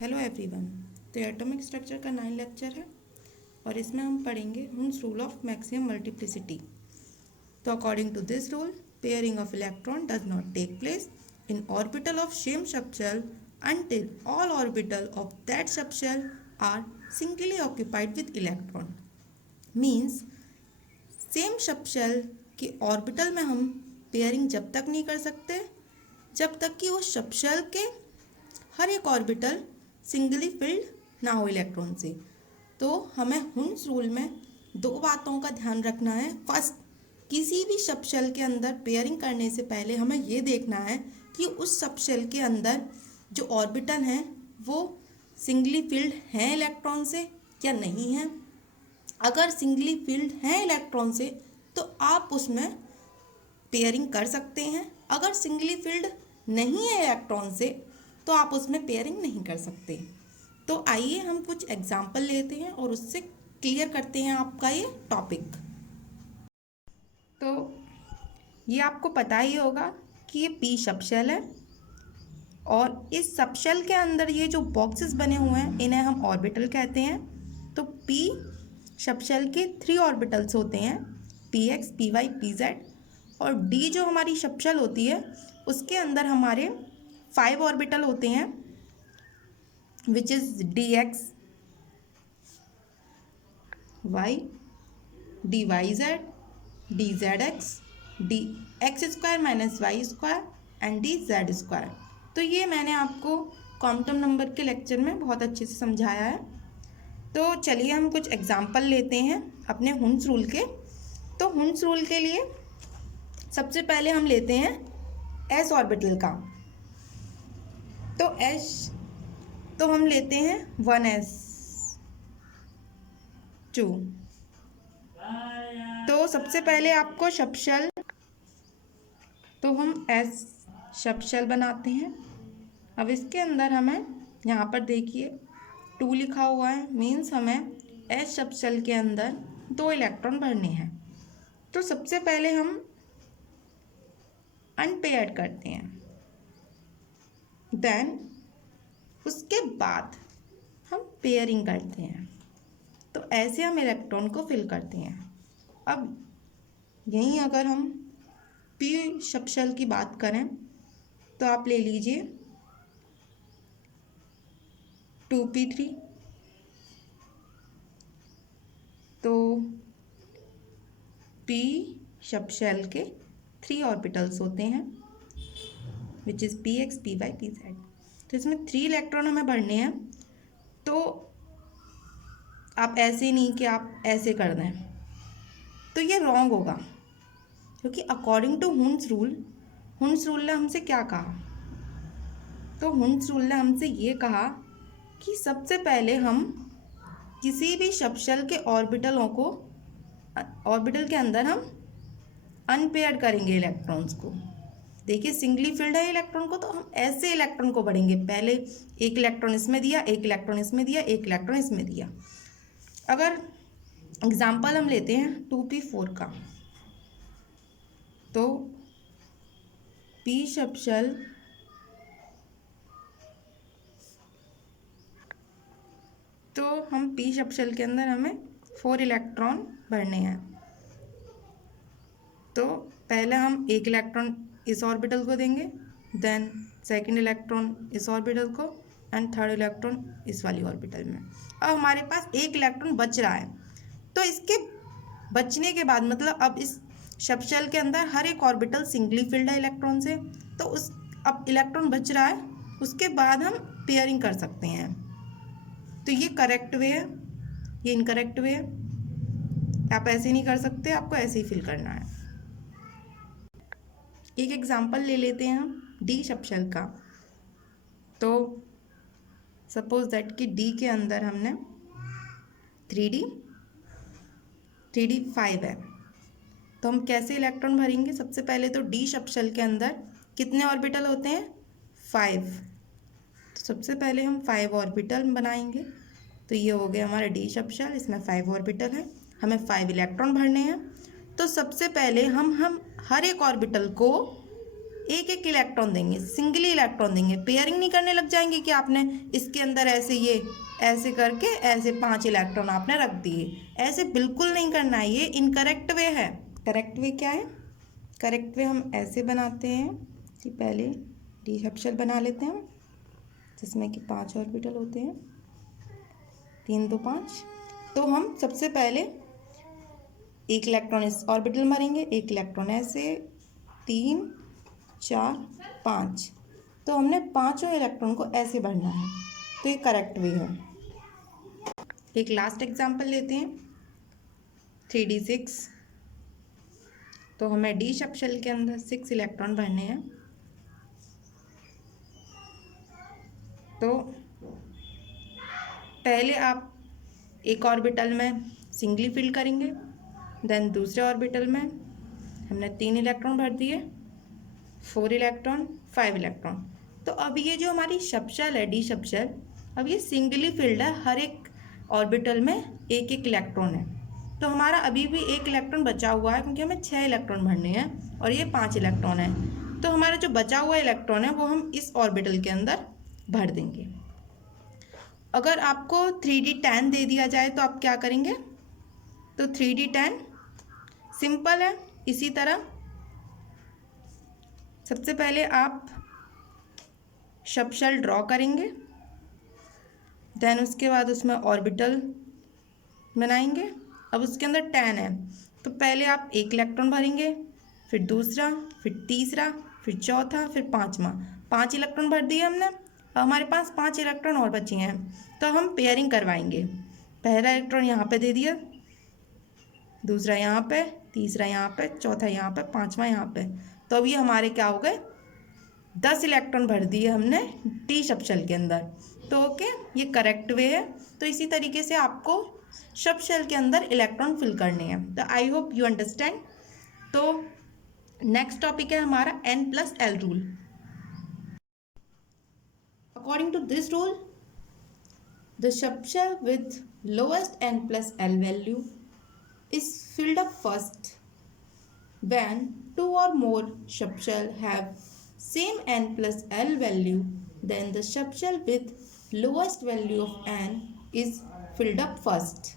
Hello everyone. तो atomic structure का 9 lecture है और इसमें हम पढ़ेंगे Hund's rule of maximum multiplicity. तो according to this rule, pairing of electron does not take place in orbital of same subshell until all orbital of that subshell are singly occupied with electron। Means same subshell के orbital में हम pairing जब तक नहीं कर सकते जब तक कि उस सबशेल के हर एक ऑर्बिटल सिंगली फिल्ड ना हो इलेक्ट्रॉन से। तो हमें हुन्स रूल में दो बातों का ध्यान रखना है। फर्स्ट, किसी भी सबशेल के अंदर पेयरिंग करने से पहले हमें ये देखना है कि उस सबशेल के अंदर जो ऑर्बिटल हैं वो सिंगली फिल्ड हैं इलेक्ट्रॉन से या नहीं हैं। अगर सिंगली फिल्ड हैं इलेक्ट्रॉन से तो आप उसमें पेयरिंग कर सकते हैं। अगर सिंगली फिल्ड नहीं है इलेक्ट्रॉन से तो आप उसमें पेयरिंग नहीं कर सकते। तो आइए हम कुछ एग्जाम्पल लेते हैं और उससे क्लियर करते हैं आपका ये टॉपिक। तो ये आपको पता ही होगा कि ये पी सबशेल है और इस सबशेल के अंदर ये जो बॉक्सेस बने हुए हैं इन्हें हम ऑर्बिटल कहते हैं। तो पी सबशेल के 3 ऑर्बिटल्स होते हैं, p x, p y, p z. और डी जो हमारी सबशेल होती है उसके अंदर हमारे 5 ऑर्बिटल होते हैं, which is d x y, d y z, d z x, d x square minus y square and d z square. तो ये मैंने आपको क्वांटम नंबर के लेक्चर में बहुत अच्छे से समझाया है। तो चलिए हम कुछ एग्जाम्पल लेते हैं अपने हुन्स रूल के। तो हुन्स रूल के लिए सबसे पहले हम लेते हैं एस ऑर्बिटल का। तो एस तो हम लेते हैं 1s 2। तो सबसे पहले आपको सबशेल, तो हम एस सबशेल बनाते हैं। अब इसके अंदर हमें यहाँ पर देखिए 2 लिखा हुआ है, मीन्स हमें एस सबशेल के अंदर 2 इलेक्ट्रॉन भरने हैं। तो सबसे पहले हम अनपेयर्ड करते हैं, देन उसके बाद हम पेयरिंग करते हैं। तो ऐसे हम इलेक्ट्रॉन को फिल करते हैं। अब यहीं अगर हम पी सबशेल की बात करें तो आप ले लीजिए 2p3। तो पी सबशेल के 3 ऑर्बिटल्स होते हैं, which is p x, p y, p z. तो इसमें 3 इलेक्ट्रॉन हमें भरने हैं। तो आप ऐसे ही नहीं कि आप ऐसे कर दें, तो ये रॉन्ग होगा, क्योंकि अकॉर्डिंग टू हुन्स रूल ने हमसे क्या कहा। तो हुन्स रूल ने हमसे ये कहा कि सबसे पहले हम किसी भी सबशेल के ऑर्बिटल के अंदर हम अनपेयर्ड करेंगे इलेक्ट्रॉन्स को। देखिए सिंगली फिल्ड है इलेक्ट्रॉन को, तो हम ऐसे इलेक्ट्रॉन को बढ़ेंगे। पहले एक इलेक्ट्रॉन इसमें दिया, एक इलेक्ट्रॉन इसमें दिया, एक इलेक्ट्रॉन इसमें दिया। अगर एग्जाम्पल हम लेते हैं 2p4 का, तो पी सबशेल तो हम पी सबशेल के अंदर हमें 4 इलेक्ट्रॉन भरने हैं। तो पहले हम एक इलेक्ट्रॉन इस ऑर्बिटल को देंगे, देन सेकंड इलेक्ट्रॉन इस ऑर्बिटल को एंड थर्ड इलेक्ट्रॉन इस वाली ऑर्बिटल में। अब हमारे पास एक इलेक्ट्रॉन बच रहा है। तो इसके बचने के बाद मतलब अब इस सबशेल के अंदर हर एक ऑर्बिटल सिंगली फिल्ड है इलेक्ट्रॉन से, तो उस अब इलेक्ट्रॉन बच रहा है, उसके बाद हम पेयरिंग कर सकते हैं। तो ये करेक्ट वे है, ये इनकरेक्ट वे है। आप ऐसे नहीं कर सकते, आपको ऐसे ही फिल करना है। एक एग्जाम्पल ले लेते हैं हम डी सबशेल का। तो सपोज दैट कि डी के अंदर हमने 3d 5 है। तो हम कैसे इलेक्ट्रॉन भरेंगे? सबसे पहले तो डी सबशेल के अंदर कितने ऑर्बिटल होते हैं? 5। तो सबसे पहले हम 5 ऑर्बिटल बनाएंगे। तो ये हो गया हमारा डी सबशेल, इसमें 5 ऑर्बिटल है, हमें 5 इलेक्ट्रॉन भरने हैं। तो सबसे पहले हम हर एक ऑर्बिटल को एक एक इलेक्ट्रॉन देंगे, सिंगली इलेक्ट्रॉन देंगे। पेयरिंग नहीं करने लग जाएंगे कि आपने इसके अंदर ऐसे ये ऐसे करके ऐसे 5 इलेक्ट्रॉन आपने रख दिए, ऐसे बिल्कुल नहीं करना है, ये इनकरेक्ट वे है। करेक्ट वे क्या है? करेक्ट वे हम ऐसे बनाते हैं कि पहले डी सबशेल बना लेते हैं जिसमें कि 5 ऑर्बिटल होते हैं, 3 2 5। तो हम सबसे पहले एक इलेक्ट्रॉन इस ऑर्बिटल में भरेंगे, एक इलेक्ट्रॉन ऐसे, 3 4 5। तो हमने पांचों इलेक्ट्रॉन को ऐसे भरना है, तो ये करेक्ट वे है। एक लास्ट एग्जांपल लेते हैं 3d6। तो हमें डी सबशेल के अंदर 6 इलेक्ट्रॉन भरने हैं। तो पहले आप एक ऑर्बिटल में सिंगली फिल करेंगे, देन दूसरे ऑर्बिटल में हमने 3 इलेक्ट्रॉन भर दिए, 4 इलेक्ट्रॉन, 5 इलेक्ट्रॉन। तो अब ये जो हमारी सबशेल है डी सबशेल, अब ये सिंगली फिल्ड है, हर एक ऑर्बिटल में एक एक इलेक्ट्रॉन है। तो हमारा अभी भी एक इलेक्ट्रॉन बचा हुआ है क्योंकि हमें 6 इलेक्ट्रॉन भरने हैं और ये 5 इलेक्ट्रॉन है। तो हमारा जो बचा हुआ इलेक्ट्रॉन है वो हम इस ऑर्बिटल के अंदर भर देंगे। अगर आपको 3d10 दे दिया जाए तो आप क्या करेंगे? तो 3d10 सिंपल है। इसी तरह सबसे पहले आप सबशेल ड्रॉ करेंगे, देन उसके बाद उसमें ऑर्बिटल बनाएंगे। अब उसके अंदर 10 है तो पहले आप एक इलेक्ट्रॉन भरेंगे, फिर दूसरा, फिर तीसरा, फिर चौथा, फिर पांचवा। 5 इलेक्ट्रॉन भर दिए हमने। अब हमारे पास 5 इलेक्ट्रॉन और बचे हैं, तो हम पेयरिंग करवाएंगे। पहला इलेक्ट्रॉन यहाँ पे दे दिया, दूसरा यहाँ पे, तीसरा यहाँ पे, चौथा यहाँ पे, पांचवा यहाँ पे। तो अब ये हमारे क्या हो गए? 10 इलेक्ट्रॉन भर दिए हमने डी सबशेल के अंदर। तो ओके, ये करेक्ट वे है। तो इसी तरीके से आपको सबशेल के अंदर इलेक्ट्रॉन फिल करने हैं। तो आई होप यू अंडरस्टैंड। तो नेक्स्ट टॉपिक है हमारा n+l rule. According to this rule, the subshell with lowest n+l value is filled up first. When 2 or more subshell have same n+l value, then the subshell with lowest value of n is filled up first.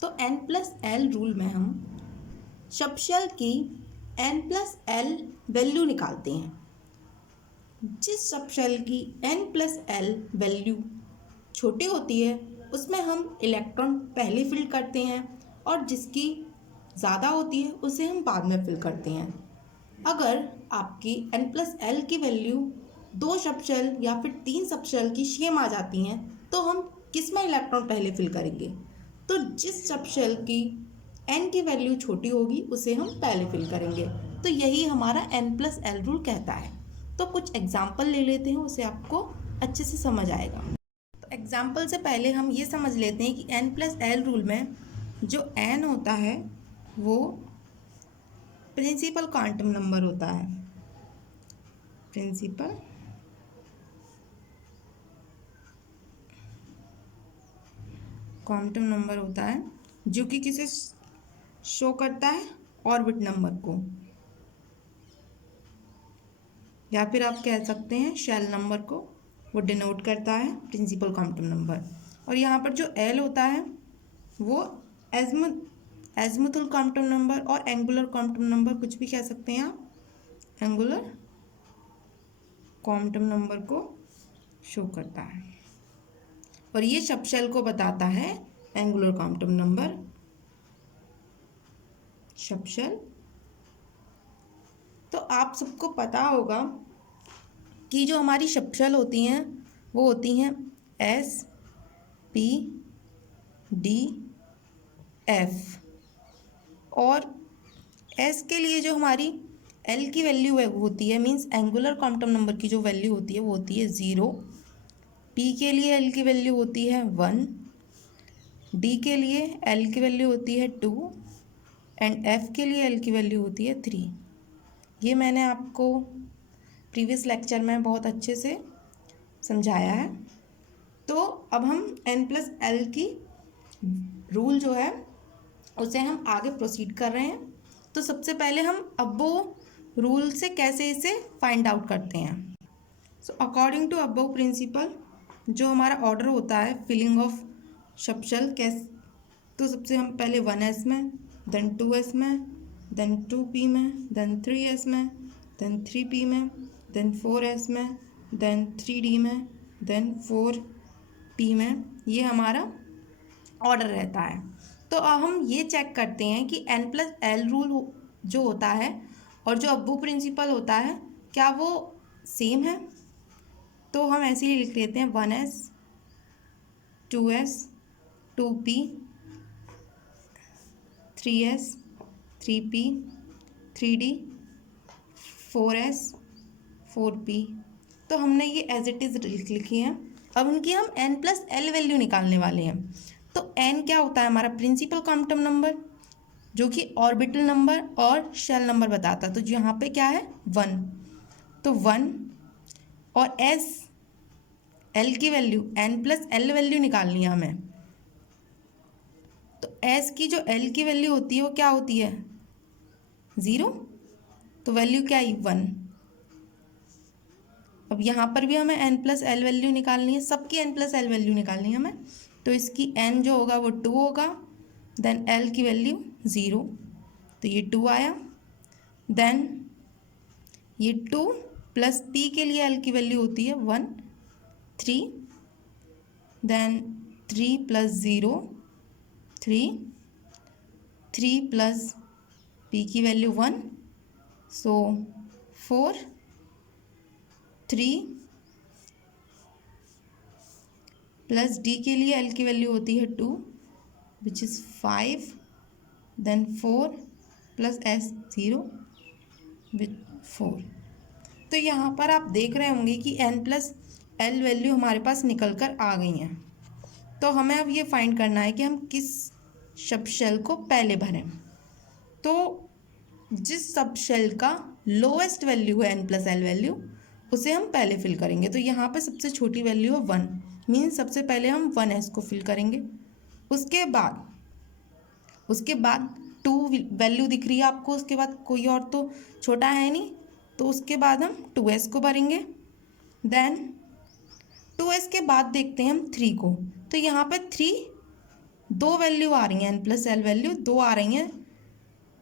तो n+l rule में हम subshell की n+l value निकालते हैं। जिस subshell की n+l value छोटी होती है उसमें हम इलेक्ट्रॉन पहले फिल करते हैं और जिसकी ज़्यादा होती है उसे हम बाद में फिल करते हैं। अगर आपकी n+l की वैल्यू 2 सबशेल या फिर 3 सबशेल की सेम आ जाती हैं तो हम किस में इलेक्ट्रॉन पहले फिल करेंगे? तो जिस सबशेल की n की वैल्यू छोटी होगी उसे हम पहले फिल करेंगे। तो यही हमारा n+l रूल कहता है। तो कुछ एग्जाम्पल ले लेते हैं, उसे आपको अच्छे से समझ आएगा। तो एग्जाम्पल से पहले हम ये समझ लेते हैं कि n+l रूल में जो n होता है वो प्रिंसिपल क्वांटम नंबर होता है। प्रिंसिपल क्वांटम नंबर होता है जो कि किसे शो करता है? ऑर्बिट नंबर को, या फिर आप कह सकते हैं शेल नंबर को। वो डिनोट करता है प्रिंसिपल क्वांटम नंबर। और यहाँ पर जो l होता है वो एज़िमुथल क्वांटम नंबर और एंगुलर क्वांटम नंबर, कुछ भी कह सकते हैं आप, एंगुलर क्वांटम नंबर को शो करता है। और ये सबशेल को बताता है एंगुलर क्वांटम नंबर। सबशेल तो आप सबको पता होगा कि जो हमारी सबशेल होती हैं वो होती हैं S, P, D, F। और S के लिए जो हमारी L की वैल्यू है वो होती है, मीन्स एंगुलर क्वांटम नंबर की जो वैल्यू होती है वो होती है 0। P के लिए L की वैल्यू होती है 1। D के लिए L की वैल्यू होती है 2 एंड F के लिए L की वैल्यू होती है 3। ये मैंने आपको प्रीवियस लेक्चर में बहुत अच्छे से समझाया है। तो अब हम n+l की रूल जो है उसे हम आगे प्रोसीड कर रहे हैं। तो सबसे पहले हम अब वो रूल से कैसे इसे फाइंड आउट करते हैं। So according to above principle जो हमारा ऑर्डर होता है फिलिंग ऑफ सबशेल कैसे, तो सबसे हम पहले 1s में, देन 2s में, देन 2p में, देन 3s में, देन 3p में, देन 4s में, देन 3d में, देन 4p में, ये हमारा ऑर्डर रहता है। तो अब हम ये चेक करते हैं कि n+l रूल जो होता है और जो अब्बू प्रिंसिपल होता है क्या वो सेम है। तो हम ऐसे ही लिख लेते हैं 1s 2s 2p 3s 3p 3d 4s 4p। तो हमने ये एज इट इज़ लिखी है। अब उनकी हम n+l वैल्यू निकालने वाले हैं। तो n क्या होता है हमारा प्रिंसिपल क्वांटम नंबर जो कि ऑर्बिटल नंबर और शेल नंबर बताता है। तो जो यहाँ पे क्या है 1, तो 1 और s l की वैल्यू n+l वैल्यू निकालनी है हमें। तो s की जो l की वैल्यू होती है वो क्या होती है 0, तो वैल्यू क्या आई 1। अब यहाँ पर भी हमें n+l वैल्यू निकालनी है, सबकी n+l वैल्यू निकालनी है हमें। तो इसकी n जो होगा वो 2 होगा, देन l की वैल्यू 0, तो ये 2 आया। देन ये 2 प्लस p के लिए l की वैल्यू होती है 1 3, देन 3 प्लस 0 3, 3 प्लस p की वैल्यू 1, सो 4 3 प्लस d के लिए l की वैल्यू होती है 2 which is 5, then 4 plus s 0 which 4। तो यहाँ पर आप देख रहे होंगे कि n+l वैल्यू हमारे पास निकल कर आ गई हैं। तो हमें अब ये फाइंड करना है कि हम किस सबशेल को पहले भरें। तो जिस सबशेल का लोएस्ट वैल्यू है n+l वैल्यू उसे हम पहले फिल करेंगे। तो यहाँ पे सबसे छोटी वैल्यू है 1, मीन्स सबसे पहले हम 1s को फिल करेंगे। उसके बाद 2 वैल्यू दिख रही है आपको, उसके बाद कोई और तो छोटा है नहीं, तो उसके बाद हम 2s को भरेंगे। देन 2s के बाद देखते हैं हम 3 को। तो यहाँ पे 3 2 वैल्यू आ रही हैं, n+l वैल्यू 2 आ रही हैं।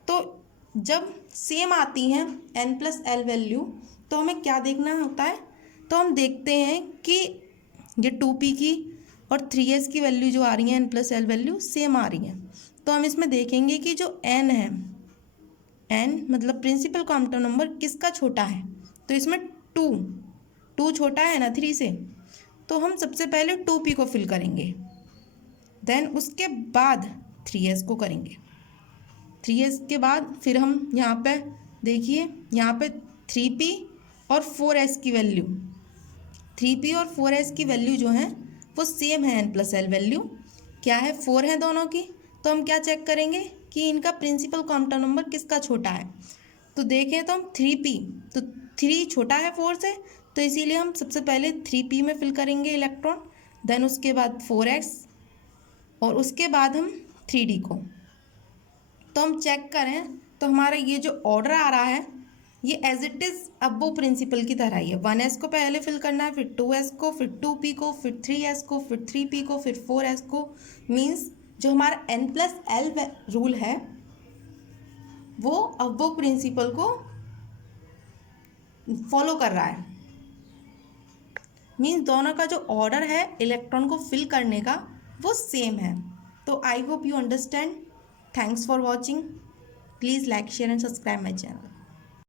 तो जब सेम आती हैं n+l वैल्यू तो हमें क्या देखना होता है, तो हम देखते हैं कि ये 2p की और 3s की वैल्यू जो आ रही है n+l वैल्यू सेम आ रही है। तो हम इसमें देखेंगे कि जो n है, n मतलब प्रिंसिपल क्वांटम नंबर किसका छोटा है। तो इसमें 2 छोटा है ना 3 से, तो हम सबसे पहले 2p को फिल करेंगे, देन उसके बाद 3s को करेंगे। 3s के बाद फिर हम यहाँ पे देखिए, यहाँ पे 3p और 4s की वैल्यू, 3p और 4s की वैल्यू जो है वो सेम है n+l वैल्यू क्या है 4 है दोनों की। तो हम क्या चेक करेंगे कि इनका प्रिंसिपल क्वांटम नंबर किसका छोटा है। तो देखें तो हम 3p, तो 3 छोटा है 4 से, तो इसीलिए हम सबसे पहले 3p में फिल करेंगे इलेक्ट्रॉन, देन उसके बाद 4s और उसके बाद हम 3d को। तो हम चेक करें तो हमारा ये जो ऑर्डर आ रहा है ये as it is above principle की तरह ही है। 1s को पहले फिल करना है, फिर 2s को, फिर 2p को, फिर 3s को, फिर 3p को, फिर 4s को। मीन्स जो हमारा n+l रूल है वो अबव प्रिंसिपल को फॉलो कर रहा है। मीन्स दोनों का जो ऑर्डर है इलेक्ट्रॉन को फिल करने का वो सेम है। तो I hope you understand. Thanks for watching. Please like share and subscribe my channel.